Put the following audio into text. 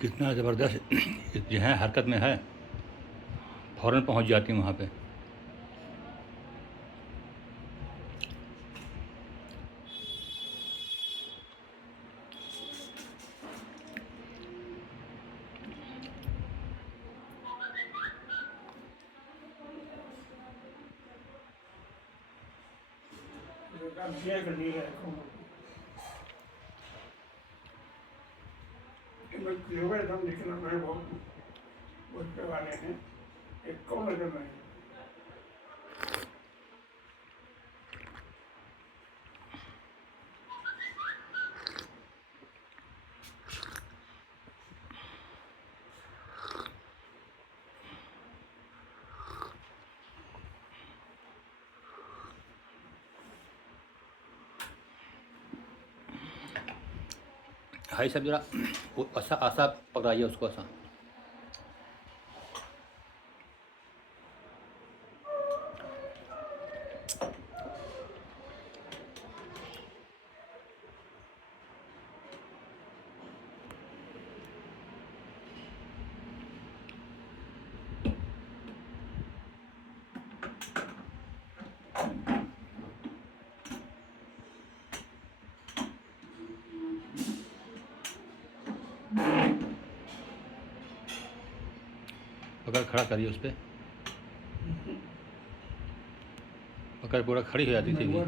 कितना ज़बरदस्त जो है हरकत में है, फ़ौरन पहुंच जाती हैं वहाँ पे। एकदम दिखना मैं बहुत पे वाले हैं एक कौन एकदम है भाई साहब ज़रा वो ऐसा आसा पकड़ाइए उसको ऐसा। पकड़ खड़ा करिए उस पर, पकड़ पूरा खड़ी हो जाती थी भी।